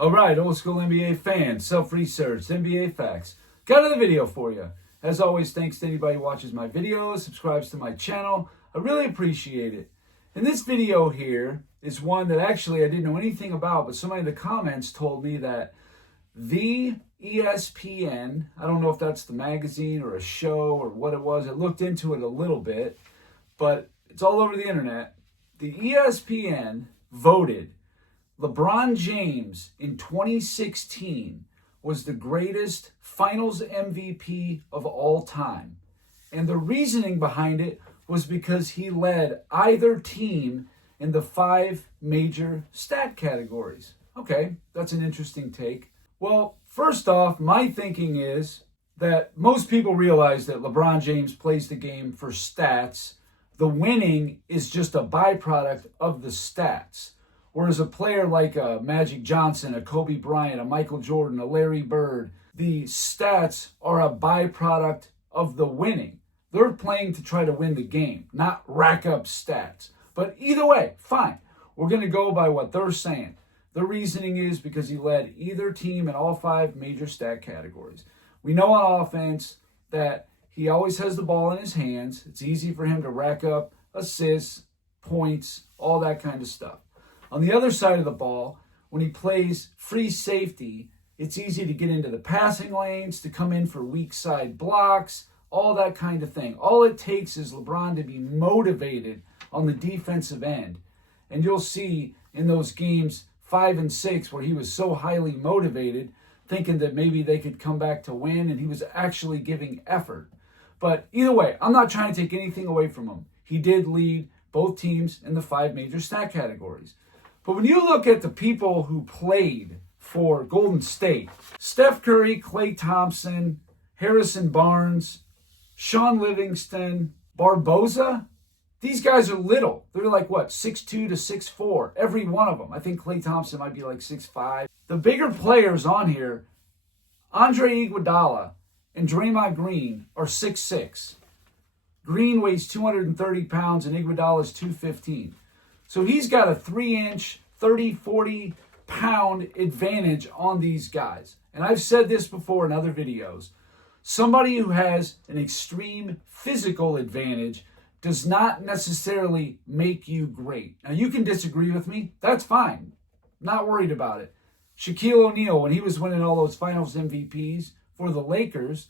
All right, old school NBA fans, self-researched, NBA facts. Got another video for you. As always, thanks to anybody who watches my videos, subscribes to my channel. I really appreciate it. And this video here is one that actually I didn't know anything about, but somebody in the comments told me that the ESPN, I don't know if that's the magazine or a show or what it was. I looked into it a little bit, but it's all over the internet. The ESPN voted LeBron James in 2016 was the greatest finals MVP of all time. And the reasoning behind it was because he led either team in the 5 major stat categories. Okay, that's an interesting take. Well, first off, my thinking is that most people realize that LeBron James plays the game for stats. The winning is just a byproduct of the stats. Whereas a player like a Magic Johnson, a Kobe Bryant, a Michael Jordan, a Larry Bird, the stats are a byproduct of the winning. They're playing to try to win the game, not rack up stats. But either way, fine. We're going to go by what they're saying. The reasoning is because he led either team in all 5 major stat categories. We know on offense that he always has the ball in his hands. It's easy for him to rack up assists, points, all that kind of stuff. On the other side of the ball, when he plays free safety, it's easy to get into the passing lanes, to come in for weak side blocks, all that kind of thing. All it takes is LeBron to be motivated on the defensive end. And you'll see in those games 5 and 6 where he was so highly motivated, thinking that maybe they could come back to win, and he was actually giving effort. But either way, I'm not trying to take anything away from him. He did lead both teams in the 5 major stat categories. But when you look at the people who played for Golden State, Steph Curry, Klay Thompson, Harrison Barnes, Sean Livingston, Barboza, these guys are little. They're like, 6'2 to 6'4", every one of them. I think Klay Thompson might be like 6'5". The bigger players on here, Andre Iguodala and Draymond Green, are 6'6". Green weighs 230 pounds and Iguodala is 215. So he's got a 3-inch, 30, 40-pound advantage on these guys. And I've said this before in other videos. Somebody who has an extreme physical advantage does not necessarily make you great. Now, you can disagree with me. That's fine. Not worried about it. Shaquille O'Neal, when he was winning all those finals MVPs for the Lakers,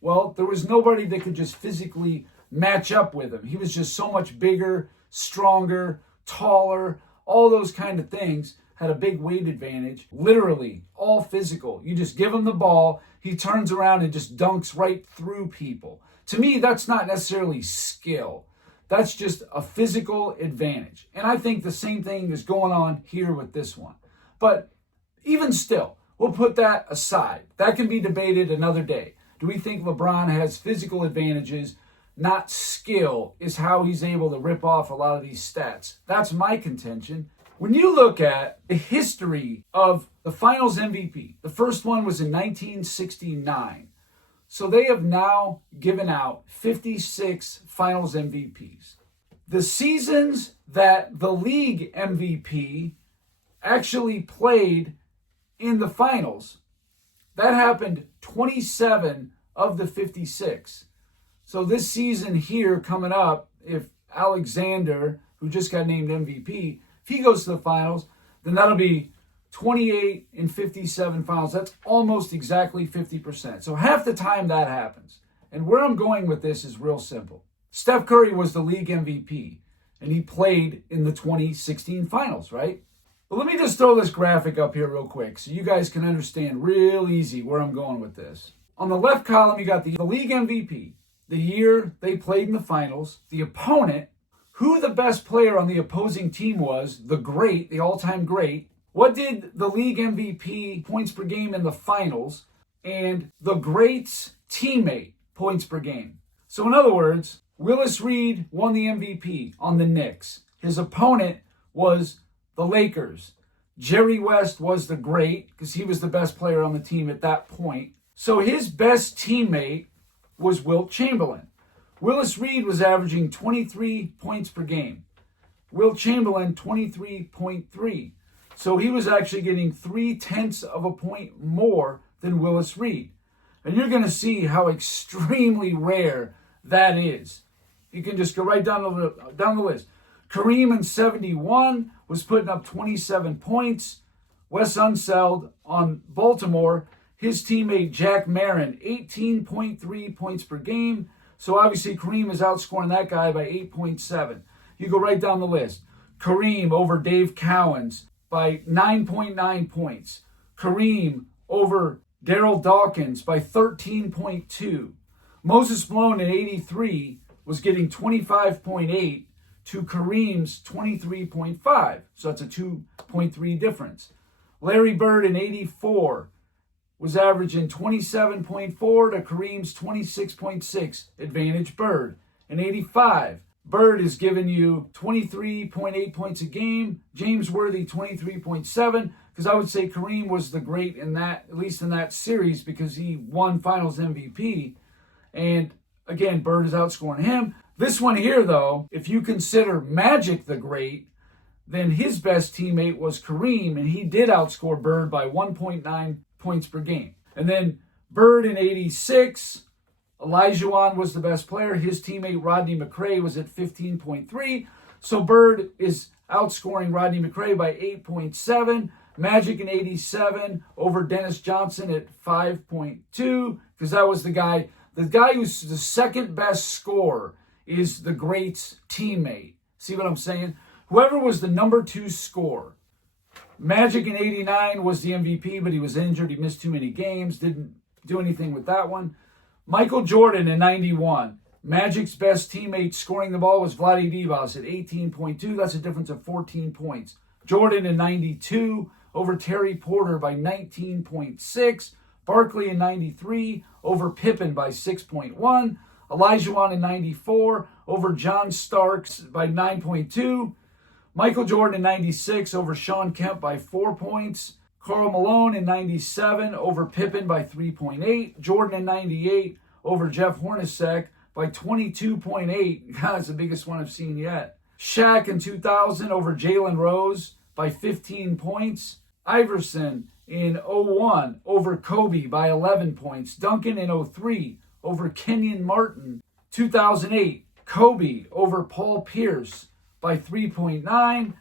well, there was nobody that could just physically match up with him. He was just so much bigger, stronger, taller, all those kind of things, had a big weight advantage. Literally, all physical. You just give him the ball, he turns around and just dunks right through people. To me, that's not necessarily skill. That's just a physical advantage. And I think the same thing is going on here with this one. But even still, we'll put that aside. That can be debated another day. Do we think LeBron has physical advantages? Not skill is how he's able to rip off a lot of these stats. That's my contention. When you look at the history of the finals MVP, the first one was in 1969. So they have now given out 56 finals MVPs. The seasons that the league MVP actually played in the finals, that happened 27 of the 56. So this season here coming up, if Alexander, who just got named MVP, if he goes to the finals, then that'll be 28 in 57 finals. That's almost exactly 50%. So half the time that happens. And where I'm going with this is real simple. Steph Curry was the league MVP, and he played in the 2016 finals, right? But let me just throw this graphic up here real quick so you guys can understand real easy where I'm going with this. On the left column, you got the league MVP, the year they played in the finals, the opponent, who the best player on the opposing team was, the great, the all-time great, what did the league MVP points per game in the finals, and the great's teammate points per game. So in other words, Willis Reed won the MVP on the Knicks. His opponent was the Lakers. Jerry West was the great because he was the best player on the team at that point. So his best teammate was Wilt Chamberlain. Willis Reed was averaging 23 points per game. Wilt Chamberlain, 23.3. So he was actually getting 0.3 of a point more than Willis Reed. And you're going to see how extremely rare that is. You can just go right down the list. Kareem in 71 was putting up 27 points. Wes Unseld on Baltimore, his teammate Jack Marin, 18.3 points per game. So obviously Kareem is outscoring that guy by 8.7. You go right down the list. Kareem over Dave Cowens by 9.9 points. Kareem over Daryl Dawkins by 13.2. Moses Malone in 83 was getting 25.8 to Kareem's 23.5. So that's a 2.3 difference. Larry Bird in 84 was averaging 27.4 to Kareem's 26.6. Advantage Bird. In 85, Bird is giving you 23.8 points a game. James Worthy 23.7, because I would say Kareem was the great in that, at least in that series, because he won Finals MVP. And again, Bird is outscoring him. This one here, though, if you consider Magic the great, then his best teammate was Kareem, and he did outscore Bird by 1.9 points per game. And then Bird in 86, Olajuwon was the best player. His teammate Rodney McRae was at 15.3. So Bird is outscoring Rodney McRae by 8.7. Magic in 87 over Dennis Johnson at 5.2, because that was the guy who's the second best scorer is the great's teammate. See what I'm saying? Whoever was the number 2 scorer. Magic in 89 was the MVP, but he was injured. He missed too many games. Didn't do anything with that one. Michael Jordan in 91. Magic's best teammate scoring the ball was Vlade Divac at 18.2. That's a difference of 14 points. Jordan in 92 over Terry Porter by 19.6. Barkley in 93 over Pippen by 6.1. Olajuwon in 94 over John Starks by 9.2. Michael Jordan in 96 over Sean Kemp by 4 points. Karl Malone in 97 over Pippen by 3.8. Jordan in 98 over Jeff Hornacek by 22.8. God, that's the biggest one I've seen yet. Shaq in 2000 over Jalen Rose by 15 points. Iverson in 01 over Kobe by 11 points. Duncan in 03 over Kenyon Martin. 2008, Kobe over Paul Pierce by 3.9.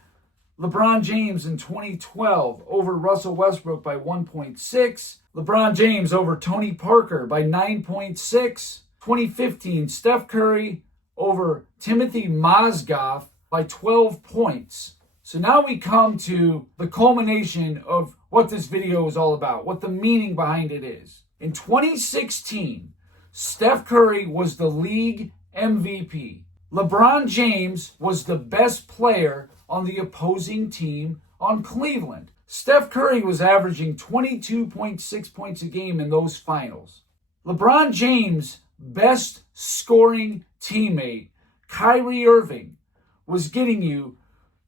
LeBron James in 2012 over Russell Westbrook by 1.6. LeBron James over Tony Parker by 9.6. 2015, Steph Curry over Timothy Mozgov by 12 points. So now we come to the culmination of what this video is all about, what the meaning behind it is. In 2016, Steph Curry was the league MVP. LeBron James was the best player on the opposing team on Cleveland. Steph Curry was averaging 22.6 points a game in those finals. LeBron James' best scoring teammate, Kyrie Irving, was getting you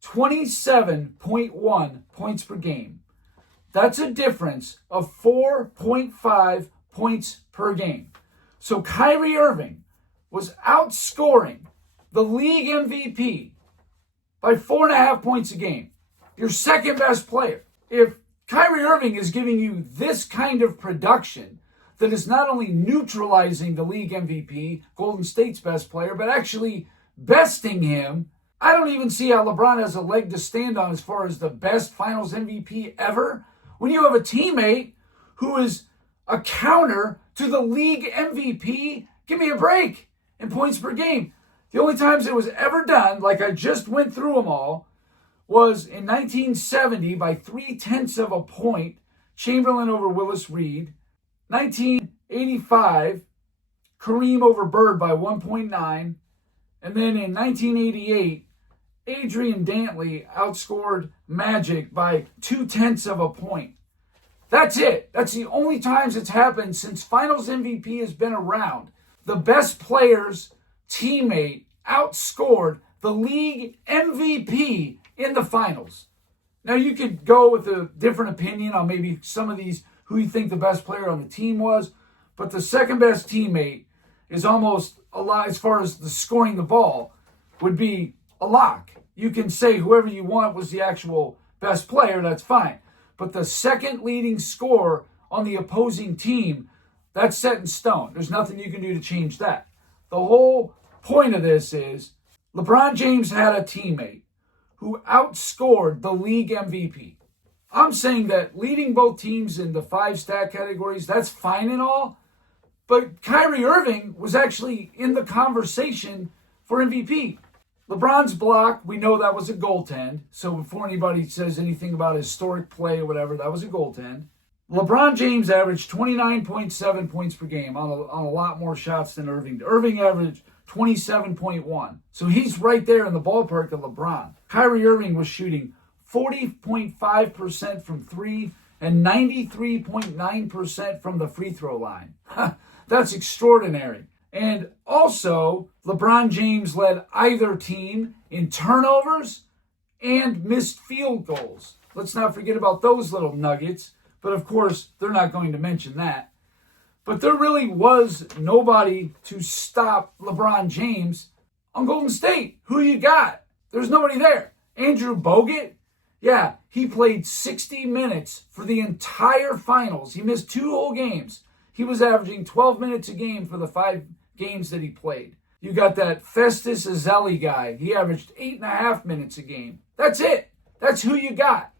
27.1 points per game. That's a difference of 4.5 points per game. So Kyrie Irving was outscoring the league MVP by 4.5 points a game. Your second best player. If Kyrie Irving is giving you this kind of production that is not only neutralizing the league MVP, Golden State's best player, but actually besting him, I don't even see how LeBron has a leg to stand on as far as the best finals MVP ever. When you have a teammate who is a counter to the league MVP, give me a break in points per game. The only times it was ever done, like I just went through them all, was in 1970 by 0.3 of a point, Chamberlain over Willis Reed. 1985, Kareem over Bird by 1.9. And then in 1988, Adrian Dantley outscored Magic by 0.2 of a point. That's it. That's the only times it's happened since Finals MVP has been around. The best player's teammate outscored the league MVP in the finals. Now, you could go with a different opinion on maybe some of these, who you think the best player on the team was, but the second best teammate is almost a lot, as far as the scoring the ball, would be a lock. You can say whoever you want was the actual best player, that's fine. But the second leading scorer on the opposing team, that's set in stone. There's nothing you can do to change that. The whole point of this is LeBron James had a teammate who outscored the league MVP. I'm saying that leading both teams in the 5 stat categories, that's fine and all, but Kyrie Irving was actually in the conversation for MVP. LeBron's block, we know that was a goaltend, so before anybody says anything about historic play or whatever, that was a goaltend. LeBron James averaged 29.7 points per game on a lot more shots than Irving. Irving averaged 27.1. So he's right there in the ballpark of LeBron. Kyrie Irving was shooting 40.5% from 3 and 93.9% from the free throw line. That's extraordinary. And also, LeBron James led either team in turnovers and missed field goals. Let's not forget about those little nuggets. But of course, they're not going to mention that. But there really was nobody to stop LeBron James on Golden State. Who you got? There's nobody there. Andrew Bogut? Yeah, he played 60 minutes for the entire finals. He missed 2 whole games. He was averaging 12 minutes a game for the 5 games that he played. You got that Festus Ezeli guy. He averaged 8.5 minutes a game. That's it. That's who you got.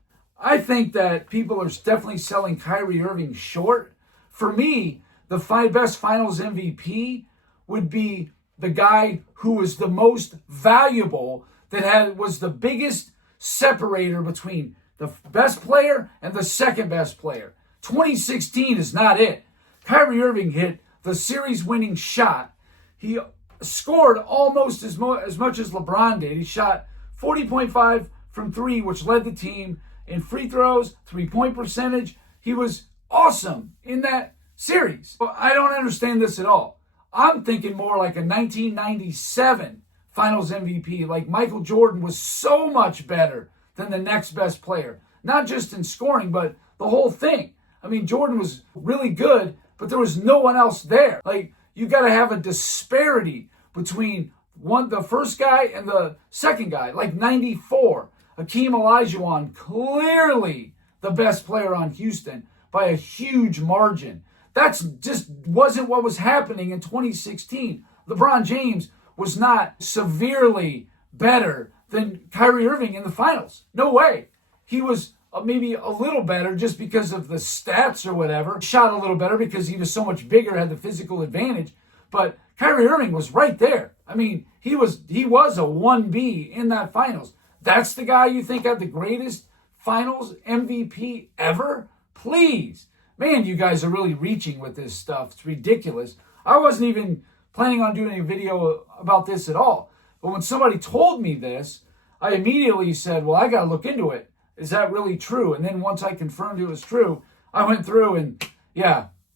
I think that people are definitely selling Kyrie Irving short. For me, the best finals MVP would be the guy who was the most valuable, that was the biggest separator between the best player and the second best player. 2016 is not it. Kyrie Irving hit the series-winning shot. He scored almost as much as LeBron did. He shot 40.5 from 3, which led the team in free throws, 3-point percentage. He was awesome in that series. But I don't understand this at all. I'm thinking more like a 1997 Finals MVP. Like Michael Jordan was so much better than the next best player. Not just in scoring, but the whole thing. I mean, Jordan was really good, but there was no one else there. Like, you got to have a disparity between the first guy and the second guy. Like 94. Hakeem Olajuwon, clearly the best player on Houston by a huge margin. That's just wasn't what was happening in 2016. LeBron James was not severely better than Kyrie Irving in the finals. No way. He was maybe a little better just because of the stats or whatever. Shot a little better because he was so much bigger, had the physical advantage. But Kyrie Irving was right there. I mean, he was a 1B in that finals. That's the guy you think had the greatest finals MVP ever? Please. Man, you guys are really reaching with this stuff. It's ridiculous. I wasn't even planning on doing a video about this at all. But when somebody told me this, I immediately said, well, I got to look into it. Is that really true? And then once I confirmed it was true, I went through and,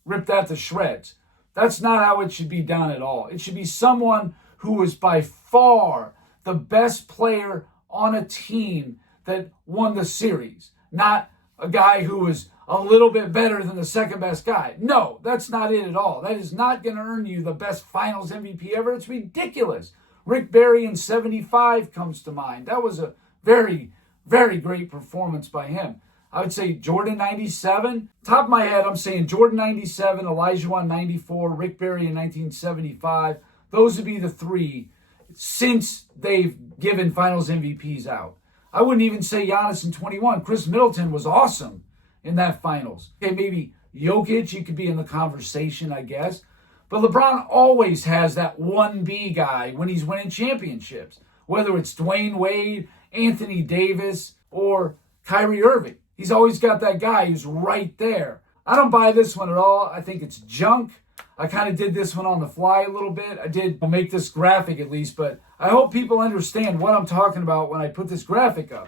ripped that to shreds. That's not how it should be done at all. It should be someone who is by far the best player on a team that won the series, not a guy who was a little bit better than the second best guy. No, that's not it at all. That is not going to earn you the best finals MVP ever. It's ridiculous. Rick Barry in 75 comes to mind. That was a very, very great performance by him. I would say Jordan 97. Top of my head, I'm saying Jordan 97, Olajuwon 94, Rick Barry in 1975. Those would be the 3 since they've given finals MVPs out. I wouldn't even say Giannis in 21. Chris Middleton was awesome in that finals. Okay, maybe Jokic, he could be in the conversation, I guess. But LeBron always has that 1B guy when he's winning championships, whether it's Dwayne Wade, Anthony Davis, or Kyrie Irving. He's always got that guy who's right there. I don't buy this one at all. I think it's junk. I kind of did this one on the fly a little bit. I'll make this graphic at least, but I hope people understand what I'm talking about when I put this graphic up.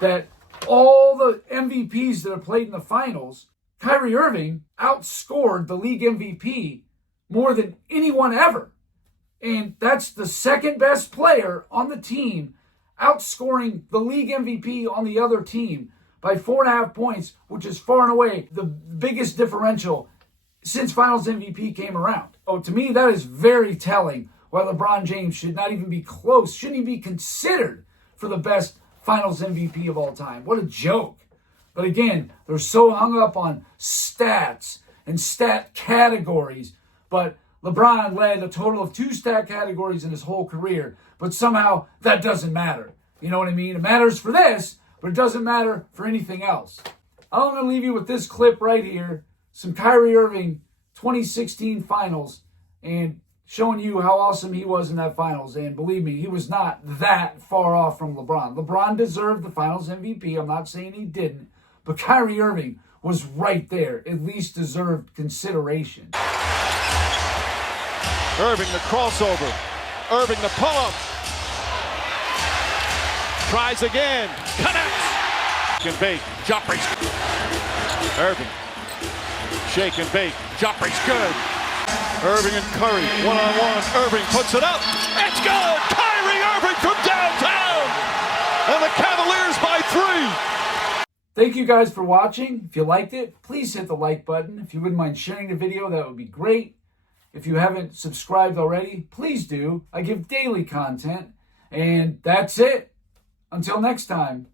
That all the MVPs that have played in the finals, Kyrie Irving outscored the league MVP more than anyone ever. And that's the second best player on the team outscoring the league MVP on the other team by 4.5 points, which is far and away the biggest differential since finals MVP came around. Oh, to me, that is very telling why LeBron James should not even be close, shouldn't even be considered for the best Finals MVP of all time. What a joke. But again, they're so hung up on stats and stat categories. But LeBron led a total of 2 stat categories in his whole career. But somehow that doesn't matter. You know what I mean? It matters for this, but it doesn't matter for anything else. I'm going to leave you with this clip right here. Some Kyrie Irving 2016 finals and showing you how awesome he was in that finals. And believe me, he was not that far off from LeBron. LeBron deserved the finals MVP. I'm not saying he didn't. But Kyrie Irving was right there, at least deserved consideration. Irving the crossover. Irving the pull-up. Tries again. Connects. Shake and bake. Jumper's. Irving. Shake and bake. Jumper's good. Irving and Curry. One-on-one. Irving puts it up. It's good. Kyrie Irving from downtown. And the Cavaliers by 3. Thank you guys for watching. If you liked it, please hit the like button. If you wouldn't mind sharing the video, that would be great. If you haven't subscribed already, please do. I give daily content. And that's it. Until next time.